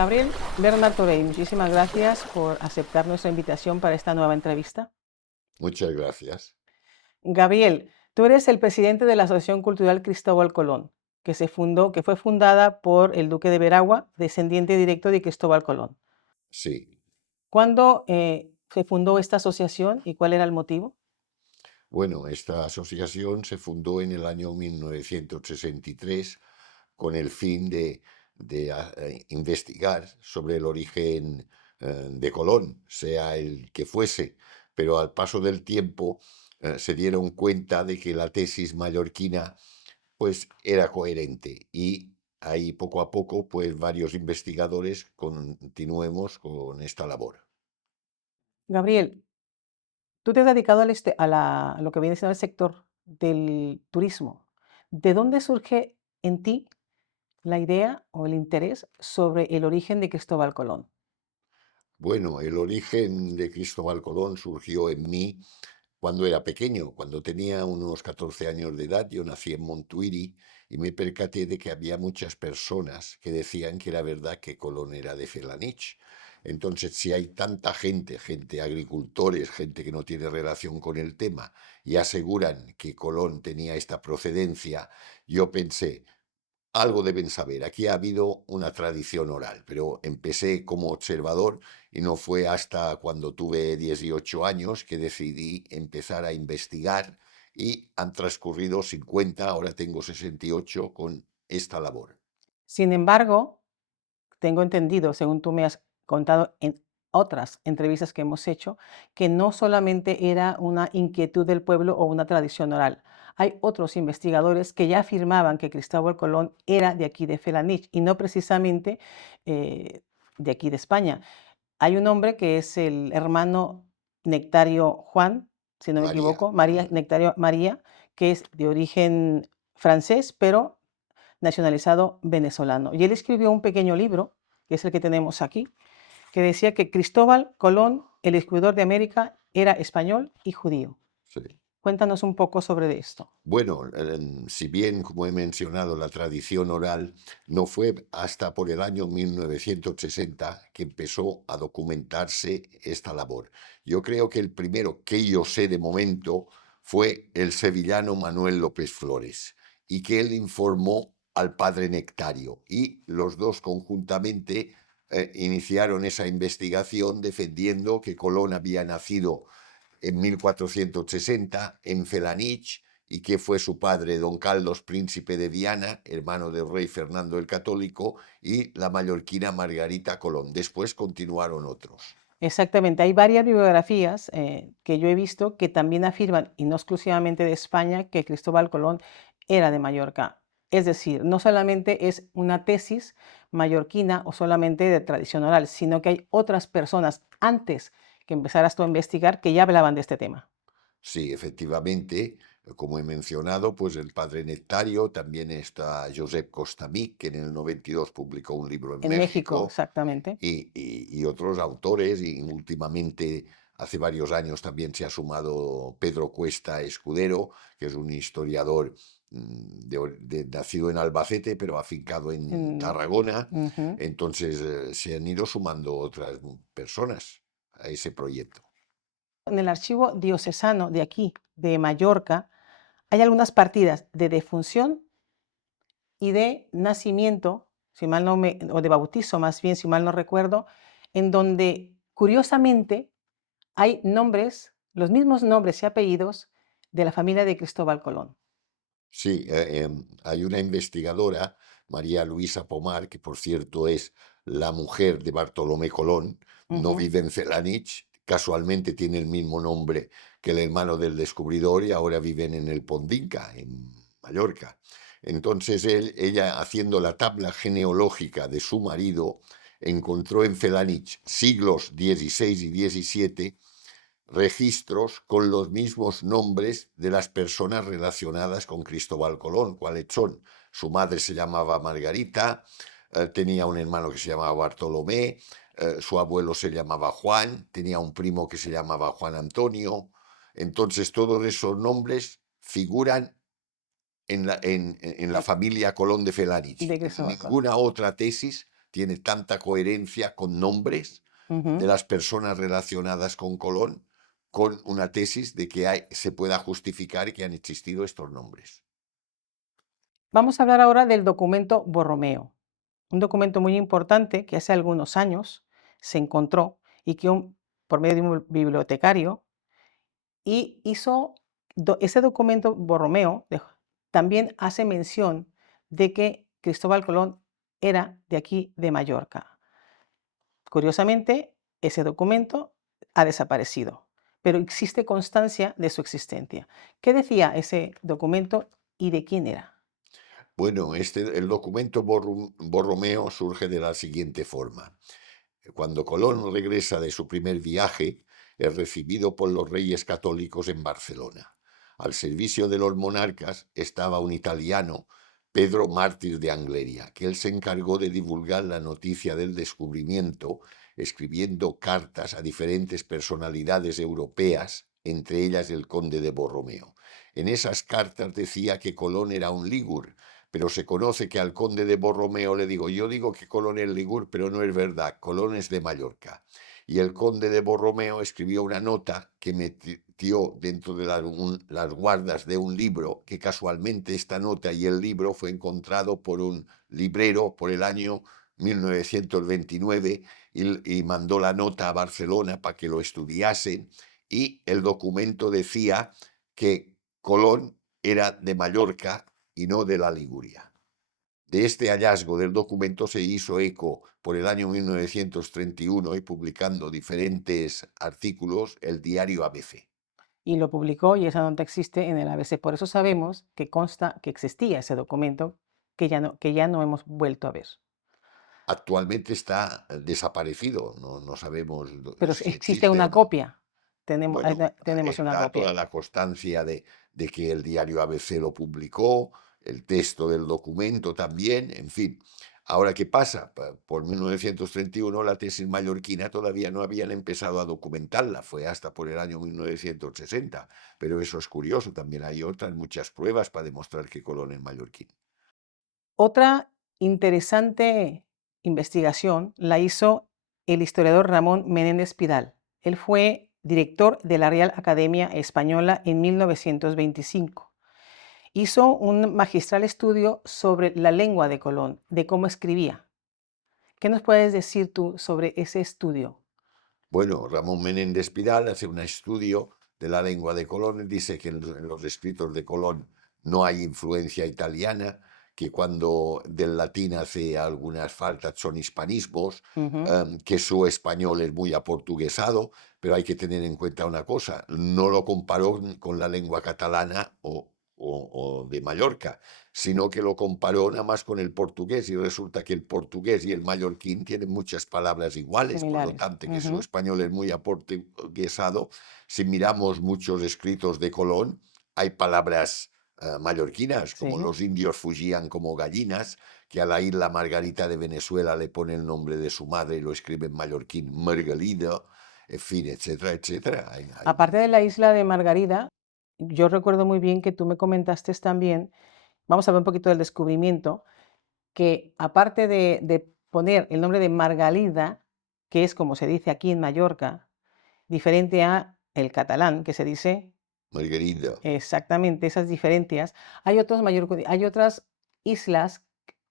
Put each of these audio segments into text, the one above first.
Gabriel Bernard Torey, muchísimas gracias por aceptar nuestra invitación para esta nueva entrevista. Muchas gracias. Gabriel, tú eres el presidente de la Asociación Cultural Cristóbal Colón, que fue fundada por el Duque de Veragua, descendiente directo de Cristóbal Colón. Sí. ¿Cuándo se fundó esta asociación y cuál era el motivo? Bueno, esta asociación se fundó en el año 1963 con el fin de investigar sobre el origen de Colón, sea el que fuese, pero al paso del tiempo se dieron cuenta de que la tesis mallorquina pues era coherente y ahí poco a poco pues varios investigadores continuemos con esta labor. Gabriel, tú te has dedicado a lo que viene siendo el sector del turismo. ¿De dónde surge en ti la idea o el interés sobre el origen de Cristóbal Colón? Bueno, el origen de Cristóbal Colón surgió en mí cuando era pequeño, cuando tenía unos 14 años de edad. Yo nací en Montuïri y me percaté de que había muchas personas que decían que era verdad que Colón era de Felanich. Entonces, si hay tanta gente, agricultores, gente que no tiene relación con el tema, y aseguran que Colón tenía esta procedencia, yo pensé, algo deben saber. Aquí ha habido una tradición oral, pero empecé como observador y no fue hasta cuando tuve 18 años que decidí empezar a investigar y han transcurrido 50, ahora tengo 68 con esta labor. Sin embargo, tengo entendido, según tú me has contado en otras entrevistas que hemos hecho, que no solamente era una inquietud del pueblo o una tradición oral. Hay otros investigadores que ya afirmaban que Cristóbal Colón era de aquí de Felanich y no precisamente eh, de aquí de España. Hay un hombre que es el hermano Nectario Juan, si no me María. equivoco, María Mm. Nectario María, que es de origen francés, pero nacionalizado venezolano. Y él escribió un pequeño libro, que es el que tenemos aquí, que decía que Cristóbal Colón, el descubridor de América, era español y judío. Sí. Cuéntanos un poco sobre esto. Bueno, si bien, como he mencionado, la tradición oral no fue hasta por el año 1960 que empezó a documentarse esta labor. Yo creo que el primero que yo sé de momento fue el sevillano Manuel López Flores y que él informó al padre Nectario y los dos conjuntamente iniciaron esa investigación defendiendo que Colón había nacido en 1460 en Felanich y que fue su padre, don Carlos, príncipe de Viana, hermano del rey Fernando el Católico, y la mallorquina Margarita Colón. Después continuaron otros. Exactamente, hay varias bibliografías que yo he visto que también afirman, y no exclusivamente de España, que Cristóbal Colón era de Mallorca. Es decir, no solamente es una tesis mallorquina o solamente de tradición oral, sino que hay otras personas antes que empezaras tú a investigar que ya hablaban de este tema. Sí, efectivamente, como he mencionado, pues el padre Nectario, también está Josep Costamí, que en el 92 publicó un libro en En México, México, exactamente. y otros autores, y últimamente, hace varios años también se ha sumado Pedro Cuesta Escudero, que es un historiador nacido en Albacete, pero afincado en En- Tarragona. Ujú. Entonces se han ido sumando otras personas a ese proyecto. En el archivo diocesano de aquí, de Mallorca, hay algunas partidas de defunción y de nacimiento, si mal no me, o de bautizo más bien, si mal no recuerdo, en donde curiosamente hay nombres, los mismos nombres y apellidos de la familia de Cristóbal Colón. Sí, hay una investigadora, María Luisa Pomar, que por cierto es la mujer de Bartolomé Colón, no Ujú. vive en Felanich, casualmente tiene el mismo nombre que el hermano del descubridor y ahora viven en el Pondinca, en Mallorca. Entonces ella, haciendo la tabla genealógica de su marido, encontró en Felanich siglos XVI y XVII registros con los mismos nombres de las personas relacionadas con Cristóbal Colón. ¿Cuáles son? Su madre se llamaba Margarita, tenía un hermano que se llamaba Bartolomé, su abuelo se llamaba Juan, tenía un primo que se llamaba Juan Antonio. Entonces todos esos nombres figuran en la familia Colón de Felanich. De Cristóbal Colón. Ninguna otra tesis tiene tanta coherencia con nombres de Ujú. las personas relacionadas con Colón, con una tesis de que se pueda justificar que han existido estos nombres. Vamos a hablar ahora del documento Borromeo, un documento muy importante que hace algunos años se encontró y que por medio de un bibliotecario y hizo ese documento Borromeo también hace mención de que Cristóbal Colón era de aquí, de Mallorca. Curiosamente, ese documento ha desaparecido, pero existe constancia de su existencia. ¿Qué decía ese documento y de quién era? Bueno, el documento Borromeo surge de la siguiente forma. Cuando Colón regresa de su primer viaje, es recibido por los reyes católicos en Barcelona. Al servicio de los monarcas estaba un italiano, Pedro Mártir de Angleria, que él se encargó de divulgar la noticia del descubrimiento, escribiendo cartas a diferentes personalidades europeas, entre ellas el conde de Borromeo. En esas cartas decía que Colón era un lígur, pero se conoce que al conde de Borromeo le digo, yo digo que Colón es Ligur, pero no es verdad, Colón es de Mallorca. Y el conde de Borromeo escribió una nota que metió dentro de las guardas de un libro, que casualmente esta nota y el libro fue encontrado por un librero por el año 1929 y mandó la nota a Barcelona para que lo estudiasen y el documento decía que Colón era de Mallorca y no de la Liguria. De este hallazgo del documento se hizo eco por el año 1931 y publicando diferentes artículos el diario ABC. Y lo publicó y esa nota existe en el ABC. Por eso sabemos que consta que existía ese documento que ya no hemos vuelto a ver. Actualmente está desaparecido, no sabemos Pero si existe existe o una no. copia. Tenemos una Está toda copia. la constancia de que el diario ABC lo publicó, el texto del documento también, en fin. Ahora, ¿qué pasa? Por 1931 la tesis mallorquina todavía no habían empezado a documentarla, fue hasta por el año 1960, pero eso es curioso, también hay otras muchas pruebas para demostrar que Colón es mallorquín. Otra interesante investigación la hizo el historiador Ramón Menéndez Pidal. Él fue director de la Real Academia Española en 1925. Hizo un magistral estudio sobre la lengua de Colón, de cómo escribía. ¿Qué nos puedes decir tú sobre ese estudio? Bueno, Ramón Menéndez Pidal hace un estudio de la lengua de Colón y dice que en los escritos de Colón no hay influencia italiana, que cuando del latín hace algunas faltas son hispanismos, Ujú, que su español es muy aportuguesado, pero hay que tener en cuenta una cosa, no lo comparó con la lengua catalana o de Mallorca, sino que lo comparó nada más con el portugués y resulta que el portugués y el mallorquín tienen muchas palabras iguales, por lo similares. tanto que su Ujú, español es muy aportuguesado. Si miramos muchos escritos de Colón, hay palabras mallorquinas, como sí. los indios fugían como gallinas, que a la isla Margarita de Venezuela le pone el nombre de su madre y lo escribe en mallorquín Margalida, en fin, etcétera, etcétera. Aparte de la isla de Margarida, yo recuerdo muy bien que tú me comentaste también, vamos a ver un poquito del descubrimiento, que aparte de poner el nombre de Margalida, que es como se dice aquí en Mallorca, diferente a el catalán, que se dice Margarida. exactamente esas diferencias, hay otras islas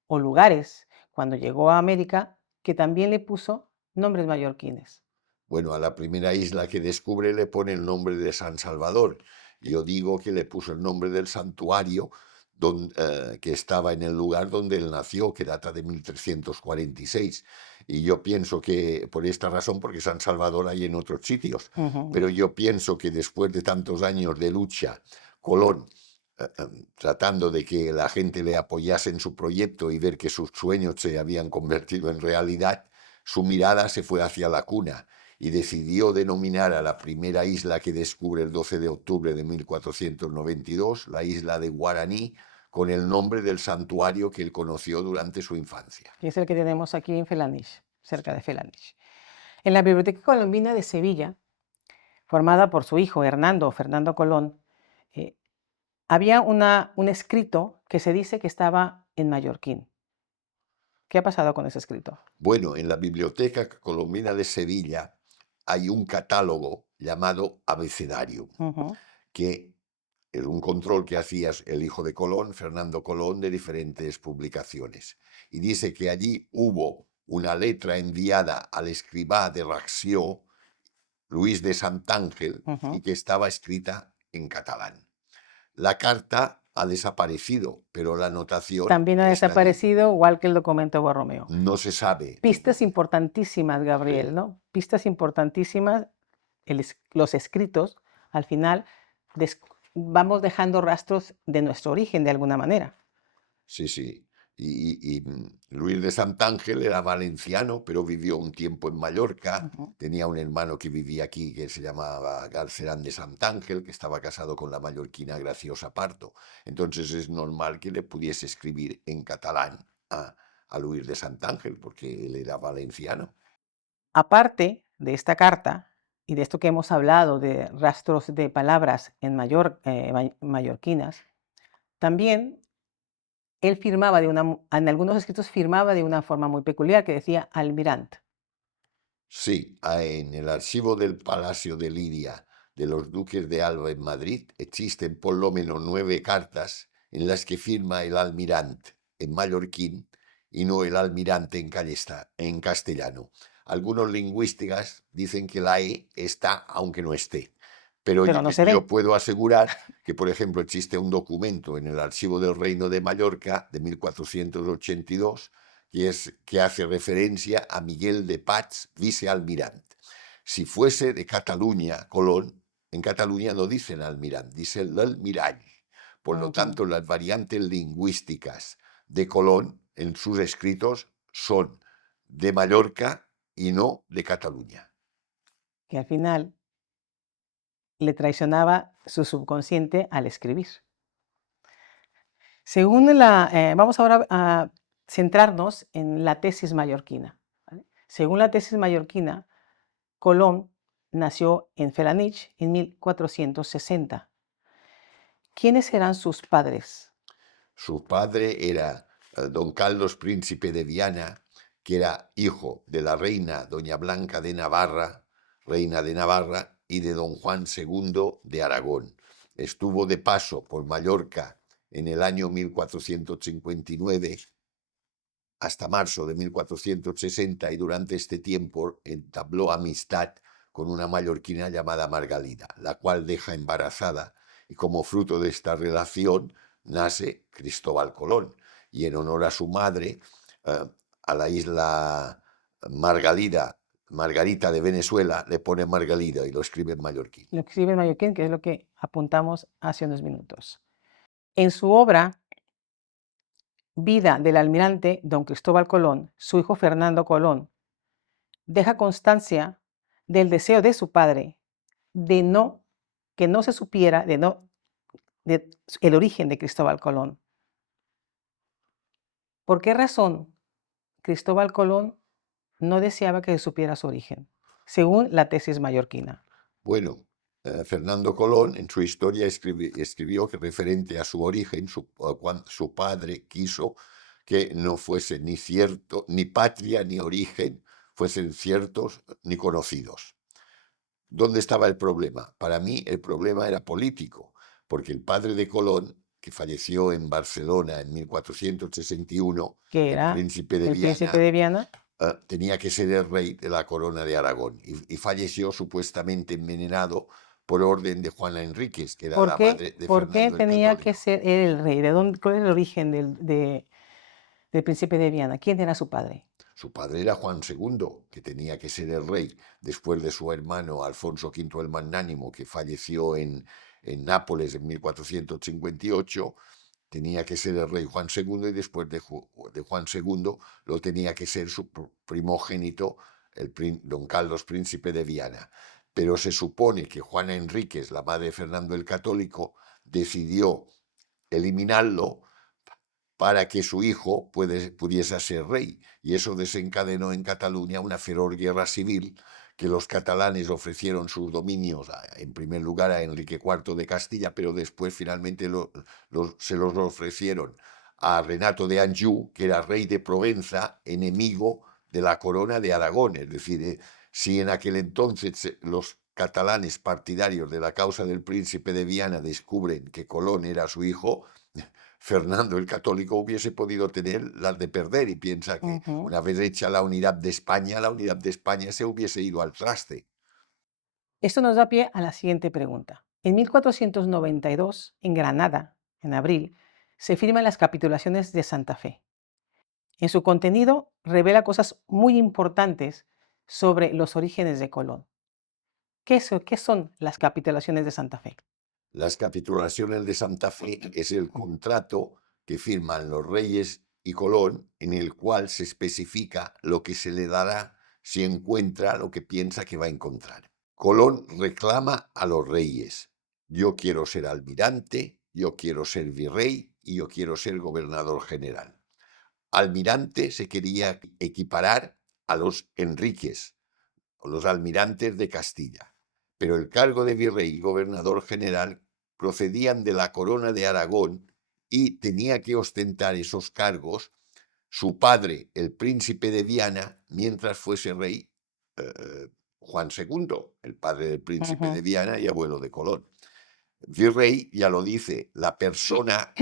o lugares cuando llegó a América que también le puso nombres mallorquines. Bueno, a la primera isla que descubre le pone el nombre de San Salvador. Yo digo que le puso el nombre del santuario que estaba en el lugar donde él nació, que data de 1346. Y yo pienso que por esta razón, porque San Salvador hay en otros sitios, Ujú. pero yo pienso que después de tantos años de lucha, Colón, tratando de que la gente le apoyase en su proyecto y ver que sus sueños se habían convertido en realidad, su mirada se fue hacia la cuna y decidió denominar a la primera isla que descubre el 12 de octubre de 1492, la isla de Guaraní, con el nombre del santuario que él conoció durante su infancia. Que es el que tenemos aquí en Felanich, cerca de Felanich. En la Biblioteca Colombina de Sevilla, formada por su hijo Hernando Fernando Colón, eh, había un escrito que se dice que estaba en mallorquín. ¿Qué ha pasado con ese escrito? Bueno, en la Biblioteca Colombina de Sevilla hay un catálogo llamado Abecedario, Ujú. que era un control que hacía el hijo de Colón, Fernando Colón, de diferentes publicaciones. Y dice que allí hubo una letra enviada al escribá de Ració, Luis de Santángel, y Ujú. que estaba escrita en catalán. La carta ha desaparecido, pero la anotación También ha está allí. desaparecido, igual que el documento Borromeo. No se sabe. Pistas importantísimas, Gabriel, Sí, ¿no? Pistas importantísimas, los escritos, al final, des vamos dejando rastros de nuestro origen de alguna manera. sí, sí. Luis de Santángel era valenciano, pero vivió un tiempo en Mallorca. Ujú. Tenía un hermano que vivía aquí que se llamaba Garcerán de Santángel, que estaba casado con la mallorquina Graciosa Parto. Entonces es normal que le pudiese escribir en catalán a Luis de Santángel, porque él era valenciano. Aparte de esta carta y de esto que hemos hablado de rastros de palabras en mallorquinas, también él firmaba en algunos escritos firmaba de una forma muy peculiar que decía almirant. Sí, en el archivo del Palacio de Lidia de los duques de Alba en Madrid existen por lo menos 9 cartas en las que firma el almirante en mallorquín y no el almirante en castellano. Algunos lingüistas dicen que la E está aunque no esté, pero Pero no se yo ve. puedo asegurar que, por ejemplo, existe un documento en el archivo del Reino de Mallorca de 1482 que hace referencia a Miguel de Pats, vicealmirante. Si fuese de Cataluña, Colón, en Cataluña no dicen almirante, dicen l'almirall. Por lo Ujú. tanto, las variantes lingüísticas de Colón en sus escritos son de Mallorca y no de Cataluña. Que al final le traicionaba su subconsciente al escribir. Vamos ahora a centrarnos en la tesis mallorquina, ¿vale? Según la tesis mallorquina, Colón nació en Felanitx en 1460. ¿Quiénes eran sus padres? Su padre era don Carlos Príncipe de Viana, que era hijo de la reina doña Blanca de Navarra, reina de Navarra, y de don Juan II de Aragón. Estuvo de paso por Mallorca en el año 1459 hasta marzo de 1460 y durante este tiempo entabló amistad con una mallorquina llamada Margalida, la cual deja embarazada y como fruto de esta relación nace Cristóbal Colón y en honor a su madre, a la isla Margarita de Venezuela, le pone Margalida y lo escribe en mallorquín. Lo que escribe en mallorquín, que es lo que apuntamos hace unos minutos. En su obra Vida del almirante don Cristóbal Colón, su hijo Fernando Colón deja constancia del deseo de su padre de no que no se supiera de el origen de Cristóbal Colón. ¿Por qué razón Cristóbal Colón no deseaba que se supiera su origen? Según la tesis mallorquina. Bueno, Fernando Colón en su historia escribió que referente a su origen, su padre quiso que no fuese ni cierto, ni patria ni origen fuesen ciertos ni conocidos. ¿Dónde estaba el problema? Para mí el problema era político, porque el padre de Colón, que falleció en Barcelona en 1461, Que el era príncipe de el príncipe Viana, de Viana. tenía que ser el rey de la corona de Aragón y falleció supuestamente envenenado por orden de Juana Enríquez, que era ¿Por la qué, madre de por qué Fernando el tenía que Católico. ser él el rey? ¿Cuál es el origen del príncipe de Viana? ¿Quién era su padre? Su padre era Juan II, que tenía que ser el rey después de su hermano Alfonso V el Magnánimo, que falleció en Nápoles en 1458. Tenía que ser el rey Juan II y después de Juan II lo tenía que ser su primogénito, don Carlos Príncipe de Viana. Pero se supone que Juana Enríquez, la madre de Fernando el Católico, decidió eliminarlo para que su hijo pudiese ser rey. Y eso desencadenó en Cataluña una feroz guerra civil que los catalanes ofrecieron sus dominios, en primer lugar a Enrique IV de Castilla, pero después finalmente se los ofrecieron a Renato de Anjou, que era rey de Provenza, enemigo de la corona de Aragón. Es decir, si en aquel entonces los catalanes partidarios de la causa del príncipe de Viana descubren que Colón era su hijo, Fernando el Católico hubiese podido tener las de perder, y piensa que Ujú. una vez hecha la unidad de España se hubiese ido al traste. Esto nos da pie a la siguiente pregunta. En 1492, en Granada, en abril, se firman las capitulaciones de Santa Fe. En su contenido revela cosas muy importantes sobre los orígenes de Colón. ¿Qué son las capitulaciones de Santa Fe? Las capitulaciones de Santa Fe es el contrato que firman los reyes y Colón, en el cual se especifica lo que se le dará si encuentra lo que piensa que va a encontrar. Colón reclama a los reyes: yo quiero ser almirante, yo quiero ser virrey y yo quiero ser gobernador general. Almirante se quería equiparar a los Enríquez, o los almirantes de Castilla, pero el cargo de virrey y gobernador general procedían de la corona de Aragón, y tenía que ostentar esos cargos su padre, el príncipe de Viana, mientras fuese rey Juan II, el padre del príncipe de Ujú. Viana y abuelo de Colón. Virrey, ya lo dice, la persona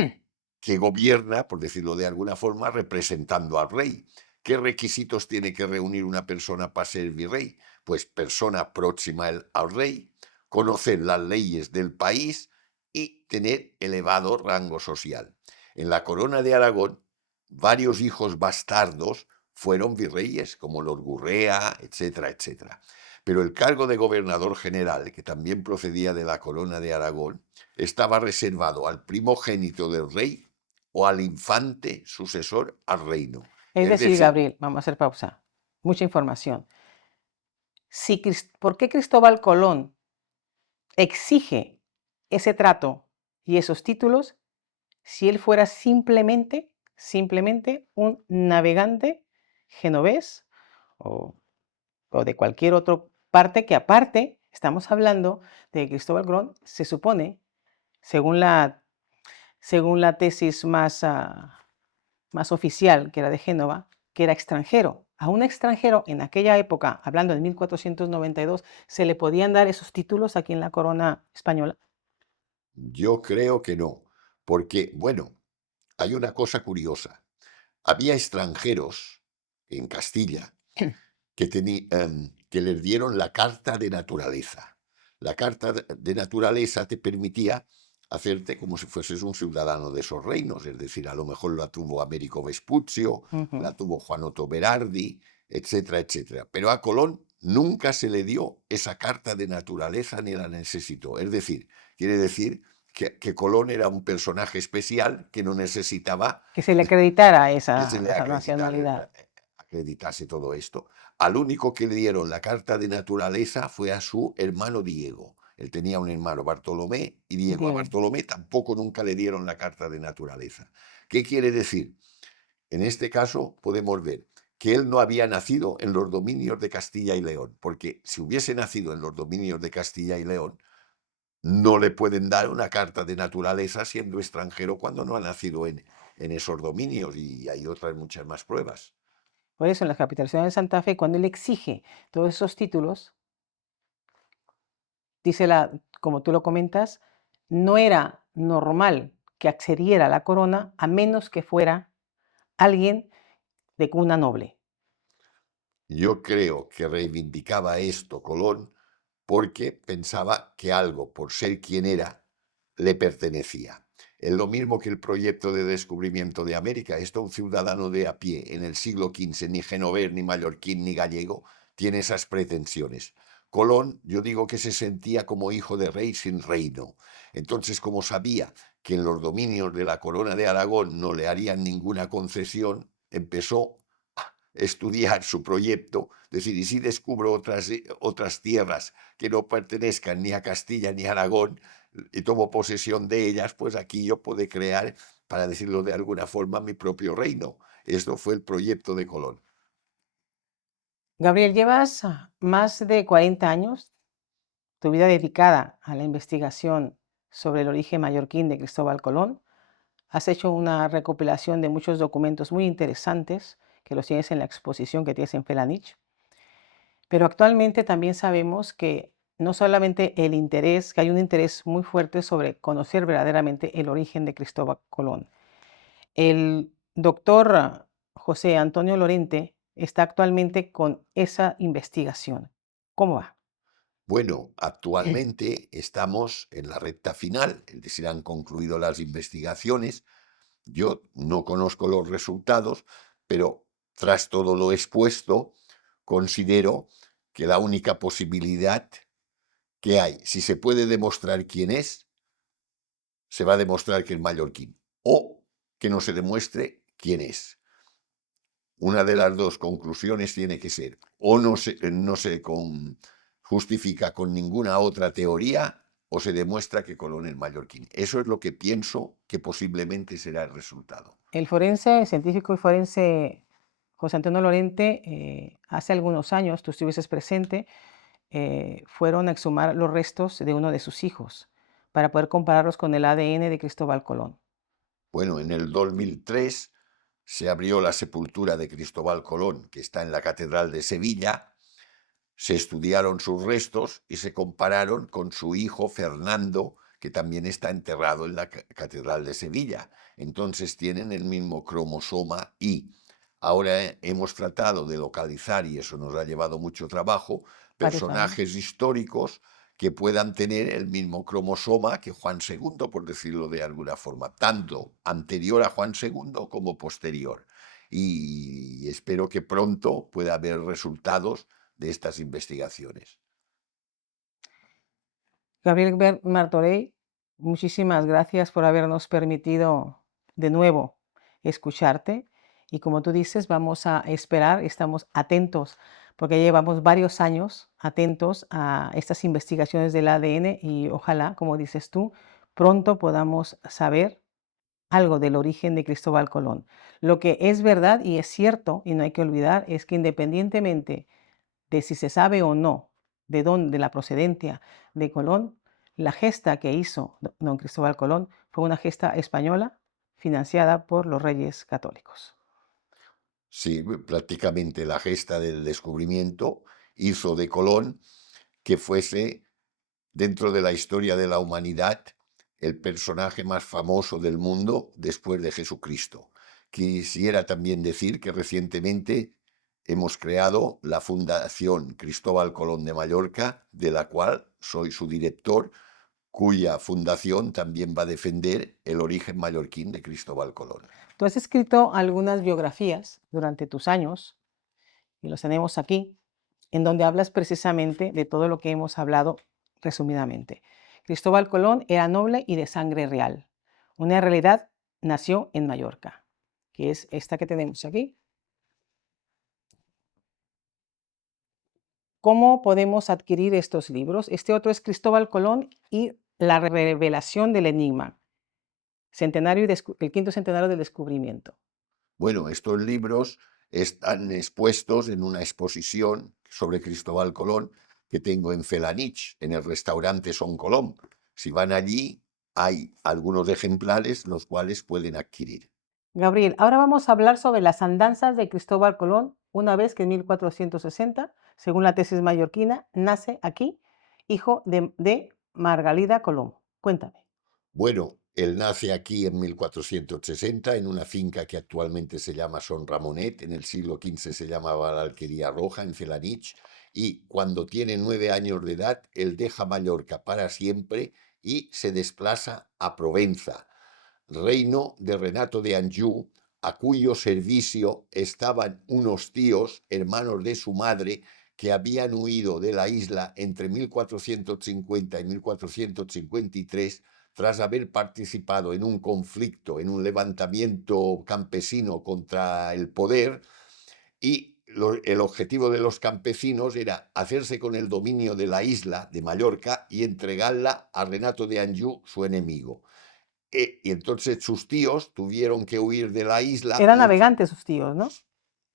que gobierna, por decirlo de alguna forma, representando al rey. ¿Qué requisitos tiene que reunir una persona para ser virrey? Pues persona próxima al rey, conocer las leyes del país y tener elevado rango social. En la corona de Aragón, varios hijos bastardos fueron virreyes, como los Gurrea, etcétera, etcétera. Pero el cargo de gobernador general, que también procedía de la corona de Aragón, estaba reservado al primogénito del rey o al infante sucesor al reino. Es Es decir, decir, Gabriel, vamos a hacer pausa. Mucha información. ¿Por qué Cristóbal Colón exige ese trato y esos títulos si él fuera simplemente un navegante genovés o, o de cualquier otra parte que aparte estamos hablando de que Cristóbal Colón se supone, según la tesis más oficial, que era de Génova, que era extranjero? A un extranjero en aquella época, hablando de 1492, se le podían dar esos títulos aquí en la corona española. yo creo que no, porque, bueno, hay una cosa curiosa. Había extranjeros en Castilla que les dieron la carta de naturaleza. La carta de naturaleza te permitía hacerte como si fueses un ciudadano de esos reinos, es decir, a lo mejor la tuvo Américo Vespuccio, Ujú. la tuvo Juan Otto Berardi, etcétera, etcétera. Pero a Colón nunca se le dio esa carta de naturaleza ni la necesitó. Es decir, quiere decir que Colón era un personaje especial que no necesitaba Que se le acreditara que se le esa nacionalidad. acreditase todo esto. Al único que le dieron la carta de naturaleza fue a su hermano Diego. Él tenía un hermano, Bartolomé, y Diego. A Diego. Bartolomé tampoco nunca le dieron la carta de naturaleza. ¿Qué quiere decir? En este caso podemos ver que él no había nacido en los dominios de Castilla y León, porque si hubiese nacido en los dominios de Castilla y León, no le pueden dar una carta de naturaleza siendo extranjero cuando no ha nacido en esos dominios, y hay otras muchas más pruebas. Por eso en la capitulación de Santa Fe, cuando él exige todos esos títulos, dice como tú lo comentas, no era normal que accediera a la corona a menos que fuera alguien de cuna noble. Yo creo que reivindicaba esto Colón porque pensaba que algo, por ser quien era, le pertenecía. Es lo mismo que el proyecto de descubrimiento de América. Esto un ciudadano de a pie en el siglo XV, ni genovés, ni mallorquín, ni gallego, tiene esas pretensiones. Colón, yo digo que se sentía como hijo de rey sin reino. Entonces, como sabía que en los dominios de la corona de Aragón no le harían ninguna concesión, empezó estudiar su proyecto, decir, y si descubro otras tierras que no pertenezcan ni a Castilla ni a Aragón y tomo posesión de ellas, pues aquí yo puedo crear, para decirlo de alguna forma, mi propio reino. Esto fue el proyecto de Colón. Gabriel, llevas más de 40 años tu vida dedicada a la investigación sobre el origen mallorquín de Cristóbal Colón. Has hecho una recopilación de muchos documentos muy interesantes que los tienes en la exposición que tienes en Felanich. Pero actualmente también sabemos que no solamente que hay un interés muy fuerte sobre conocer verdaderamente el origen de Cristóbal Colón. El doctor José Antonio Lorente está actualmente con esa investigación. ¿Cómo va? Bueno, actualmente estamos en la recta final, es decir, han concluido las investigaciones. Yo no conozco los resultados, pero tras todo lo expuesto, considero que la única posibilidad que hay, si se puede demostrar quién es, se va a demostrar que es mallorquín, o que no se demuestre quién es. Una de las dos conclusiones tiene que ser, o no se justifica con ninguna otra teoría, o se demuestra que Colón es mallorquín. Eso es lo que pienso que posiblemente será el resultado. El científico y forense José Antonio Lorente, hace algunos años, tú estuvieses presente, fueron a exhumar los restos de uno de sus hijos para poder compararlos con el ADN de Cristóbal Colón. Bueno, en el 2003 se abrió la sepultura de Cristóbal Colón, que está en la Catedral de Sevilla. Se estudiaron sus restos y se compararon con su hijo Fernando, que también está enterrado en la Catedral de Sevilla. Entonces tienen el mismo cromosoma Y. Ahora hemos tratado de localizar, y eso nos ha llevado mucho trabajo, Varios años. personajes históricos que puedan tener el mismo cromosoma que Juan II, por decirlo de alguna forma, tanto anterior a Juan II como posterior. Y espero que pronto pueda haber resultados de estas investigaciones. Gabriel Martorey, muchísimas gracias por habernos permitido de nuevo escucharte. Y como tú dices, vamos a esperar, estamos atentos, porque llevamos varios años atentos a estas investigaciones del ADN y ojalá, como dices tú, pronto podamos saber algo del origen de Cristóbal Colón. Lo que es verdad y es cierto, y no hay que olvidar, es que independientemente de si se sabe o no de dónde la procedencia de Colón, la gesta que hizo don Cristóbal Colón fue una gesta española financiada por los reyes católicos. Sí, prácticamente la gesta del descubrimiento hizo de Colón que fuese, dentro de la historia de la humanidad, el personaje más famoso del mundo después de Jesucristo. Quisiera también decir que recientemente hemos creado la Fundación Cristóbal Colón de Mallorca, de la cual soy su director, cuya fundación también va a defender el origen mallorquín de Cristóbal Colón. Tú has escrito algunas biografías durante tus años, y los tenemos aquí, en donde hablas precisamente de todo lo que hemos hablado resumidamente. Cristóbal Colón era noble y de sangre real. Una realidad nació en Mallorca, que es esta que tenemos aquí. ¿Cómo podemos adquirir estos libros? Este otro es Cristóbal Colón y la revelación del enigma, el quinto centenario del descubrimiento. Bueno, estos libros están expuestos en una exposición sobre Cristóbal Colón que tengo en Felanich, en el restaurante Son Colón. Si van allí, hay algunos ejemplares los cuales pueden adquirir. Gabriel, ahora vamos a hablar sobre las andanzas de Cristóbal Colón, una vez que en 1460, según la tesis mallorquina, nace aquí, hijo de Margalida Colón. Cuéntame. Bueno, él nace aquí en 1460 en una finca que actualmente se llama Son Ramonet, en el siglo XV se llamaba la Alquería Roja, en Felanich, y cuando tiene 9 años de edad, él deja Mallorca para siempre y se desplaza a Provenza, reino de Renato de Anjou, a cuyo servicio estaban unos tíos, hermanos de su madre, que habían huido de la isla entre 1450 y 1453 tras haber participado en un conflicto, en un levantamiento campesino contra el poder, y el objetivo de los campesinos era hacerse con el dominio de la isla de Mallorca y entregarla a Renato de Anjou, su enemigo. Y entonces sus tíos tuvieron que huir de la isla, Eran navegantes sus tíos, ¿no?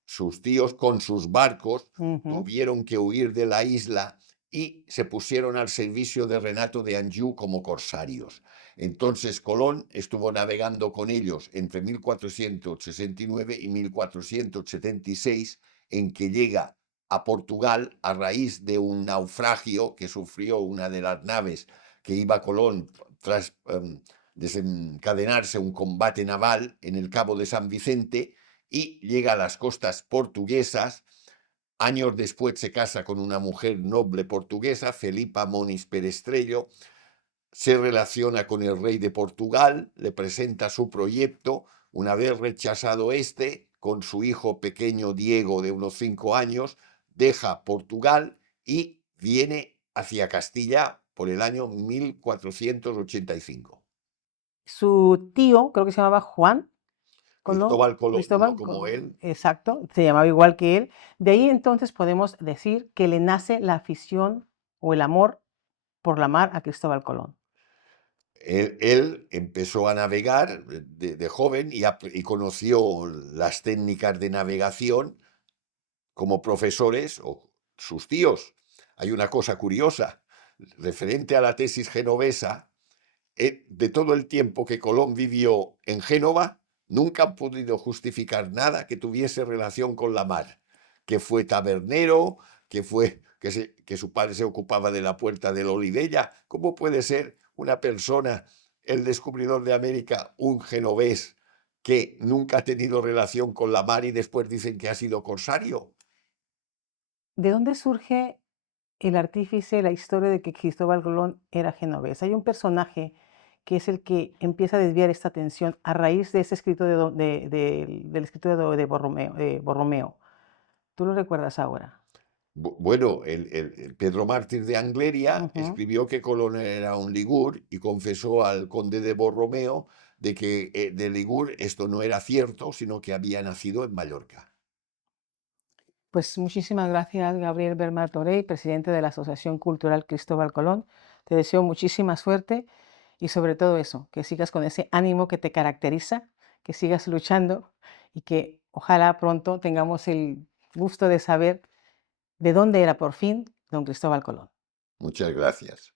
sus tíos con sus barcos Ujú. tuvieron que huir de la isla y se pusieron al servicio de Renato de Anjou como corsarios. Entonces Colón estuvo navegando con ellos entre 1469 y 1476, en que llega a Portugal a raíz de un naufragio que sufrió una de las naves que iba Colón tras desencadenarse un combate naval en el Cabo de San Vicente, y llega a las costas portuguesas. Años después se casa con una mujer noble portuguesa, Felipa Moniz Perestrello, se relaciona con el rey de Portugal, le presenta su proyecto. Una vez rechazado este, con su hijo pequeño Diego de unos 5 años, deja Portugal y viene hacia Castilla por el año 1485. Su tío, creo que se llamaba Juan Colón, Cristóbal Colón, no Cristóbal como él. exacto, se llamaba igual que él. De ahí entonces podemos decir que le nace la afición o el amor por la mar a Cristóbal Colón. Él empezó a navegar de joven y conoció las técnicas de navegación como profesores o sus tíos. Hay una cosa curiosa referente a la tesis genovesa. De todo el tiempo que Colón vivió en Génova, nunca han podido justificar nada que tuviese relación con la mar. Que fue tabernero, que su padre se ocupaba de la puerta de la Olivella. ¿Cómo puede ser una persona, el descubridor de América, un genovés, que nunca ha tenido relación con la mar y después dicen que ha sido corsario? ¿De dónde surge el artífice, la historia de que Cristóbal Colón era genovés? Hay un personaje que es el que empieza a desviar esta atención a raíz de ese escrito del escrito de Borromeo. ¿Tú lo recuerdas ahora? Bueno, el Pedro Mártir de Angleria Ujú. escribió que Colón era un ligur y confesó al conde de Borromeo de que de ligur esto no era cierto, sino que había nacido en Mallorca. Pues muchísimas gracias, Gabriel Bernat Torey, presidente de la Asociación Cultural Cristóbal Colón. Te deseo muchísima suerte y sobre todo eso, que sigas con ese ánimo que te caracteriza, que sigas luchando y que ojalá pronto tengamos el gusto de saber de dónde era por fin don Cristóbal Colón. Muchas gracias.